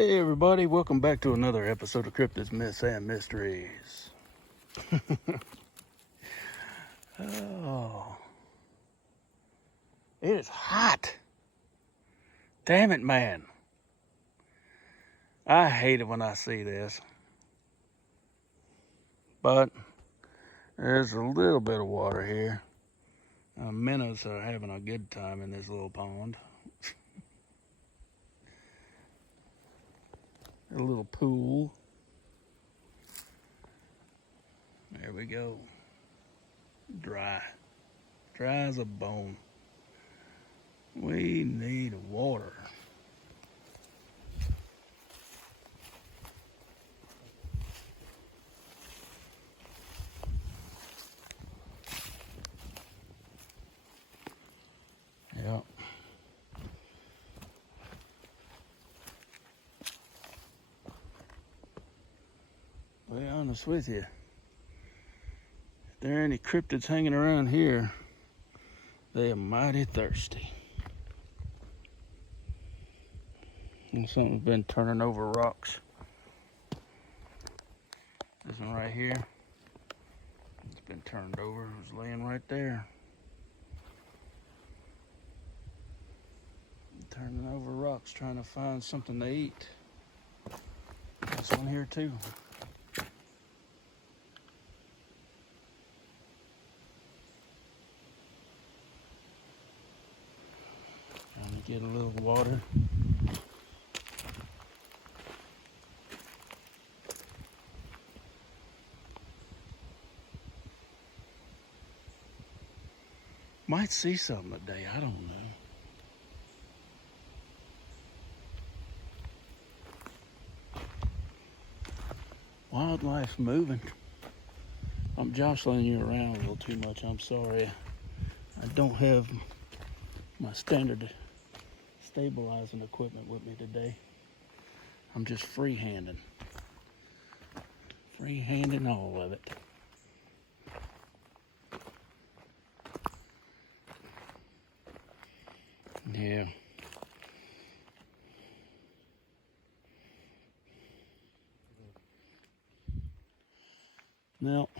Hey everybody, welcome back to another episode of Cryptids, Myths, and Mysteries. Oh, it is hot. Damn it, man. I hate it when I see this. But there's a little bit of water here. Minnows are having a good time in this little pond. A little pool. There we go. Dry as a bone. We need water. Yep. To be honest with you, if there are any cryptids hanging around here, they are mighty thirsty. And something's been turning over rocks. This one right here, it's been turned over. It was laying right there. Turning over rocks, trying to find something to eat. This one here too. Trying to get a little water. Might see something today, I don't know. Wildlife moving. I'm jostling you around a little too much, I'm sorry. I don't have my standard stabilizing equipment with me today. I'm just freehanding. Freehanding all of it. Yeah. Now,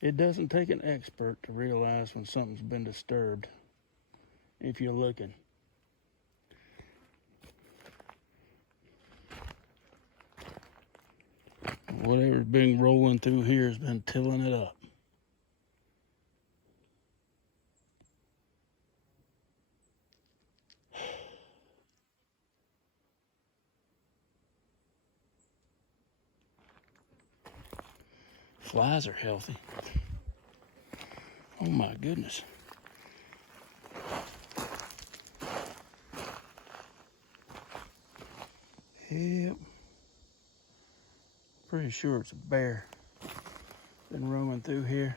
it doesn't take an expert to realize when something's been disturbed if you're looking. Whatever's been rolling through here has been tilling it up. Flies are healthy. Oh my goodness. Yep. Pretty sure it's a bear. Been roaming through here.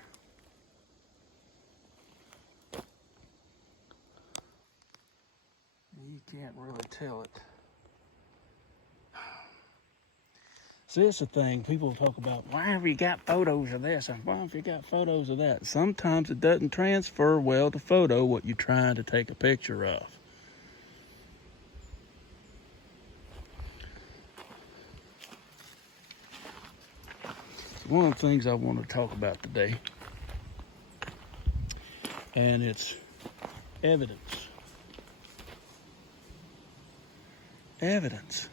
You can't really tell it. See, it's the thing. People talk about, why have you got photos of this? And why have you got photos of that? Sometimes it doesn't transfer well to photo what you're trying to take a picture of. One of the things I want to talk about today, and it's evidence. Evidence.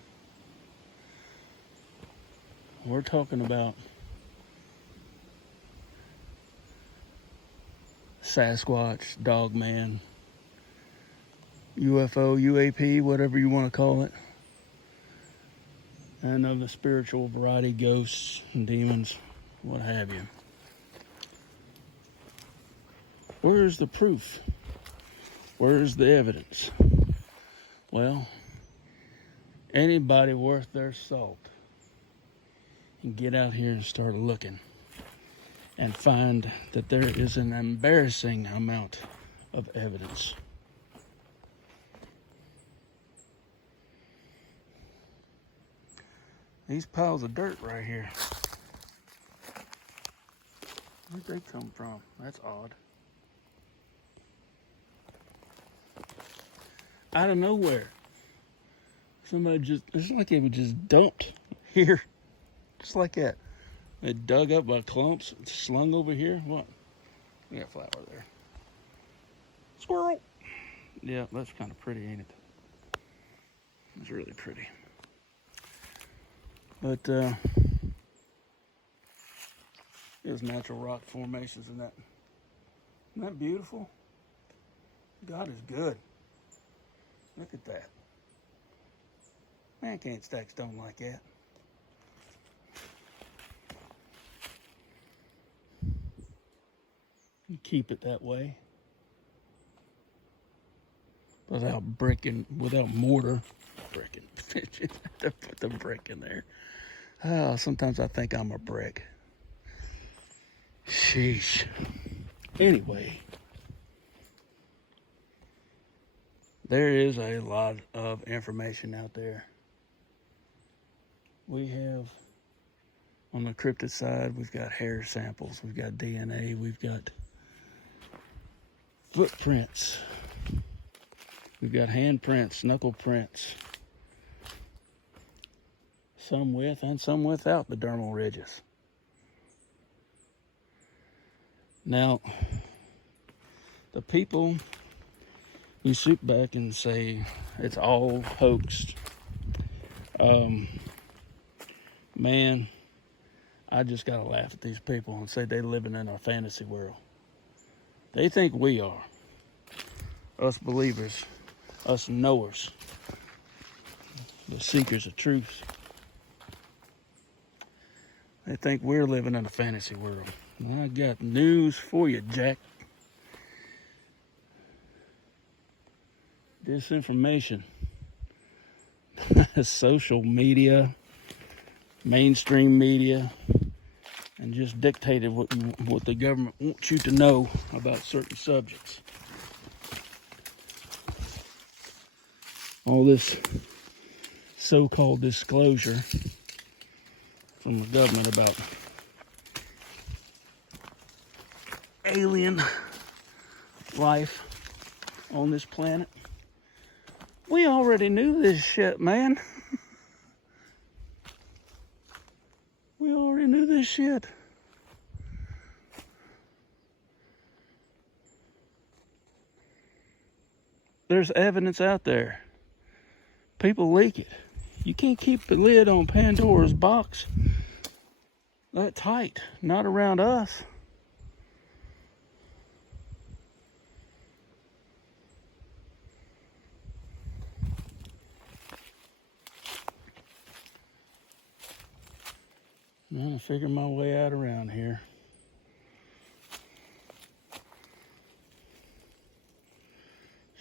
We're talking about Sasquatch, Dogman, UFO, UAP, whatever you want to call it. And of the spiritual variety, ghosts and demons, what have you. Where's the proof? Where's the evidence? Well, anybody worth their salt can get out here and start looking and find that there is an embarrassing amount of evidence. These piles of dirt right here. Where'd they come from? That's odd. Out of nowhere. Somebody just, it's like it was just dumped here. Just like that. They dug up by clumps, slung over here. What? We got a flower there. Squirrel. Yeah, that's kind of pretty, ain't it? It's really pretty. But there's natural rock formations in that. Isn't that beautiful? God is good. Look at that. Man can't stack stone like that. You keep it that way. Without bricking, without mortar. Bricking. To put the brick in there. Oh, sometimes I think I'm a brick. Sheesh. Anyway. There is a lot of information out there. We have, on the cryptid side, we've got hair samples, we've got DNA, we've got footprints, we've got handprints, knuckle prints, some with and some without the dermal ridges. Now, the people who sit back and say it's all hoaxed, man, I just gotta laugh at these people and say they're living in our fantasy world. They think we are. Us believers, us knowers, the seekers of truth. They think we're living in a fantasy world. Well, I got news for you, Jack. Disinformation, social media, mainstream media, and just dictated what the government wants you to know about certain subjects. All this so-called disclosure from the government about alien life on this planet. We already knew this shit, man. We already knew this shit. There's evidence out there. People leak it. You can't keep the lid on Pandora's box that tight. Not around us. I'm trying to figure my way out around here.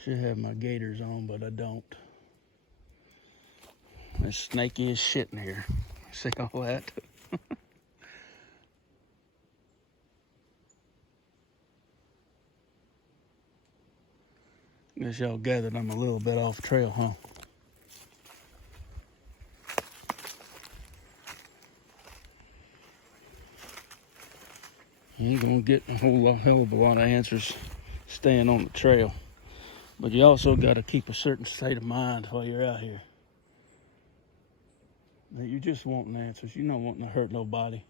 Should have my gaiters on, but I don't. It's snaky as shit in here. See all that? Guess y'all gathered I'm a little bit off trail, huh? You ain't gonna get a hell of a lot of answers staying on the trail. But you also gotta keep a certain state of mind while you're out here. That you're just wanting answers. You're not wanting to hurt nobody.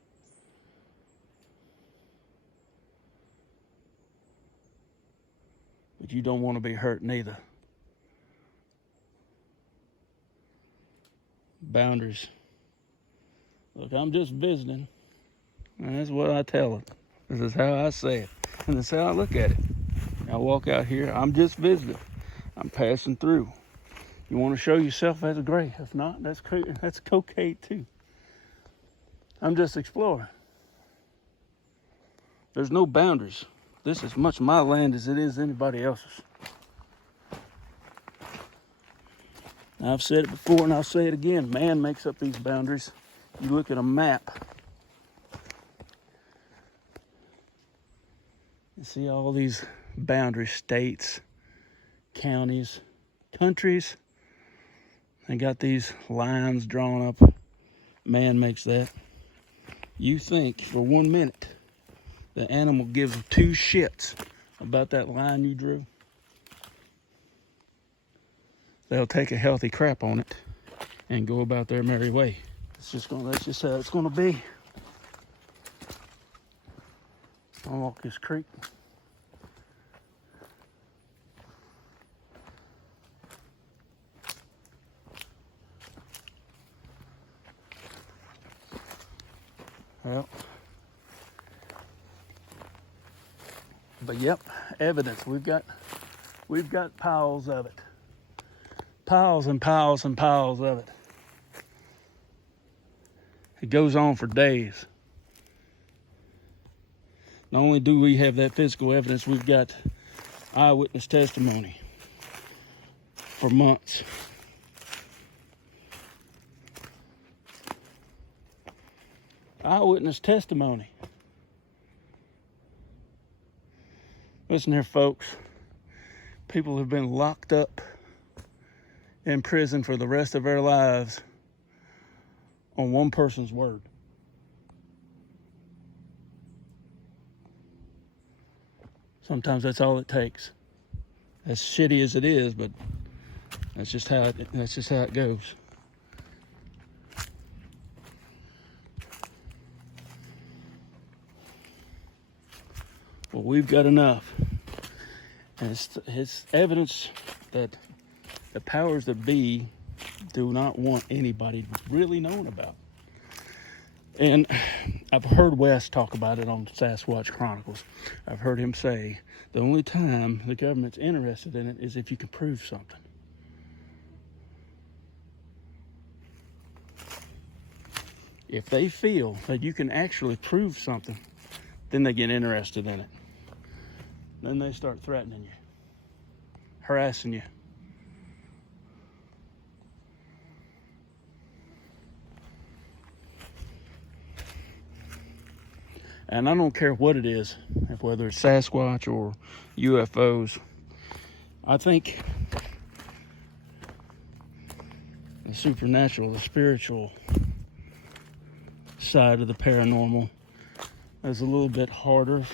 But you don't want to be hurt neither. Boundaries. Look, I'm just visiting. And that's what I tell it. This is how I say it. And this is how I look at it. I walk out here, I'm just visiting. I'm passing through. You want to show yourself, that's great. If not, that's okay too. I'm just exploring. There's no boundaries. This is as much my land as it is anybody else's. Now, I've said it before and I'll say it again. Man makes up these boundaries. You look at a map. You see all these boundary states, counties, countries. They got these lines drawn up. Man makes that. You think for 1 minute the animal gives 2 shits about that line you drew? They'll take a healthy crap on it and go about their merry way. That's just how it's gonna be. I'll walk this creek. Well, but yep, evidence. We've got piles of it. Piles and piles and piles of it. It goes on for days. Not only do we have that physical evidence, we've got eyewitness testimony for months. Eyewitness testimony. Listen here, folks. People have been locked up in prison for the rest of their lives on one person's word. Sometimes that's all it takes. As shitty as it is, but that's just how it goes. Well, we've got enough. And it's evidence that the powers that be do not want anybody really known about. And I've heard Wes talk about it on Sasquatch Chronicles. I've heard him say the only time the government's interested in it is if you can prove something. If they feel that you can actually prove something, then they get interested in it. Then they start threatening you, harassing you. And I don't care what it is, whether it's Sasquatch or UFOs. I think the supernatural, the spiritual side of the paranormal is a little bit harder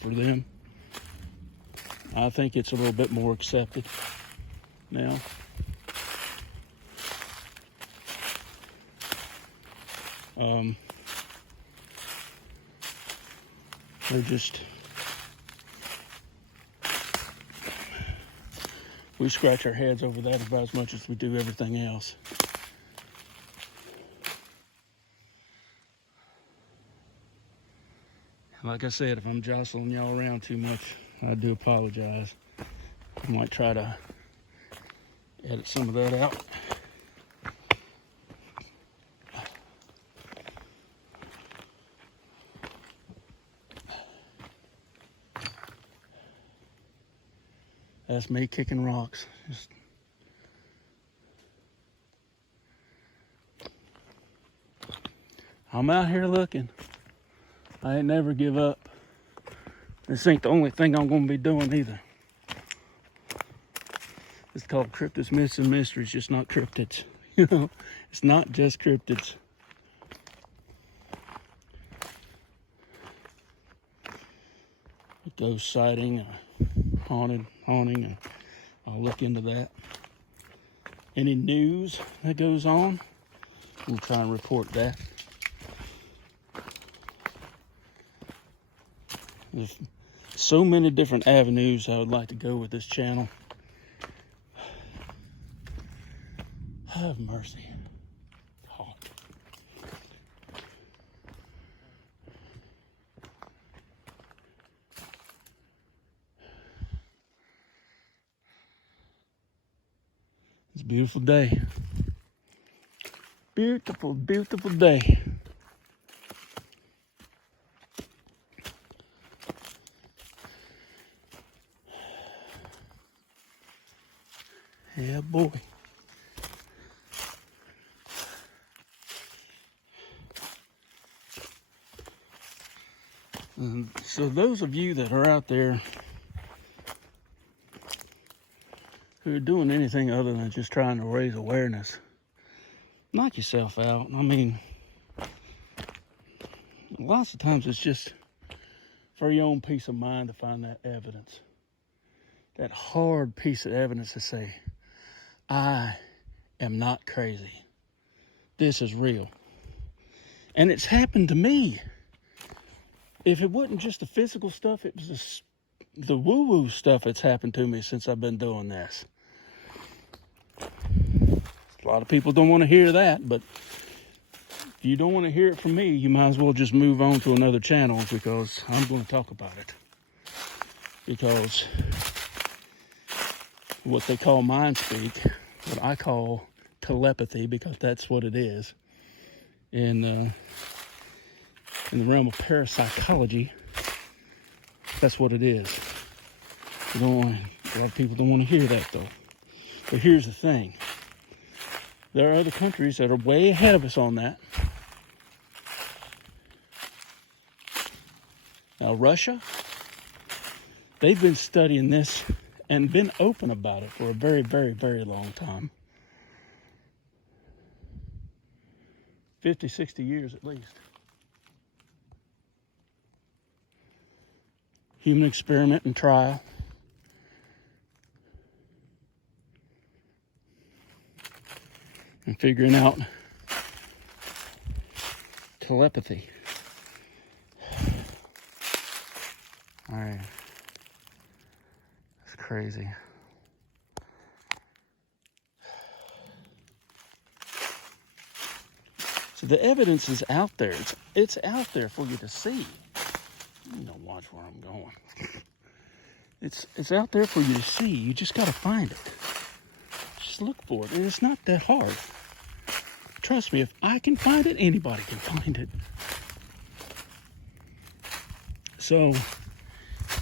for them. I think it's a little bit more accepted now. We scratch our heads over that about as much as we do everything else. Like I said, if I'm jostling y'all around too much, I do apologize. I might try to edit some of that out. That's me kicking rocks. I'm out here looking. I ain't never give up. This ain't the only thing I'm gonna be doing either. It's called Cryptids, Myths, and Mysteries, just not cryptids. You know, it's not just cryptids. A ghost sighting, a haunting, I'll look into that. Any news that goes on, we'll try and report that. There's so many different avenues I would like to go with this channel. Have mercy. Oh. It's a beautiful day. Beautiful, beautiful day. Yeah, boy. So those of you that are out there who are doing anything other than just trying to raise awareness, knock yourself out. I mean, lots of times it's just for your own peace of mind to find that evidence. That hard piece of evidence to say, I am not crazy. this is real. And it's happened to me. If it wasn't just the physical stuff, it was the woo-woo stuff that's happened to me since I've been doing this. A lot of people don't want to hear that, but if you don't want to hear it from me, you might as well just move on to another channel, because I'm going to talk about it. Because what they call mind speak, what I call telepathy, because that's what it is, in the realm of parapsychology, that's what it is. A lot of people don't want to hear that, though. But here's the thing. There are other countries that are way ahead of us on that. Now, Russia, they've been studying this and been open about it for a very, very, very long time. 50, 60 years at least. Human experiment and trial. And figuring out telepathy. All right. It's crazy. So the evidence is out there. It's out there for you to see. You don't watch where I'm going. It's out there for you to see. You just got to find it. Just look for it. And it's not that hard. Trust me, if I can find it, anybody can find it. So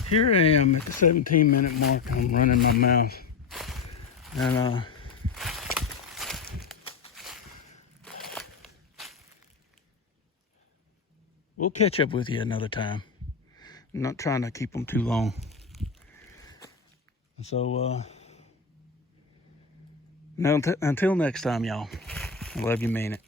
here I am at the 17-minute mark. I'm running my mouth. And we'll catch up with you another time. I'm not trying to keep them too long. So, now, until next time, y'all. I love you, mean it.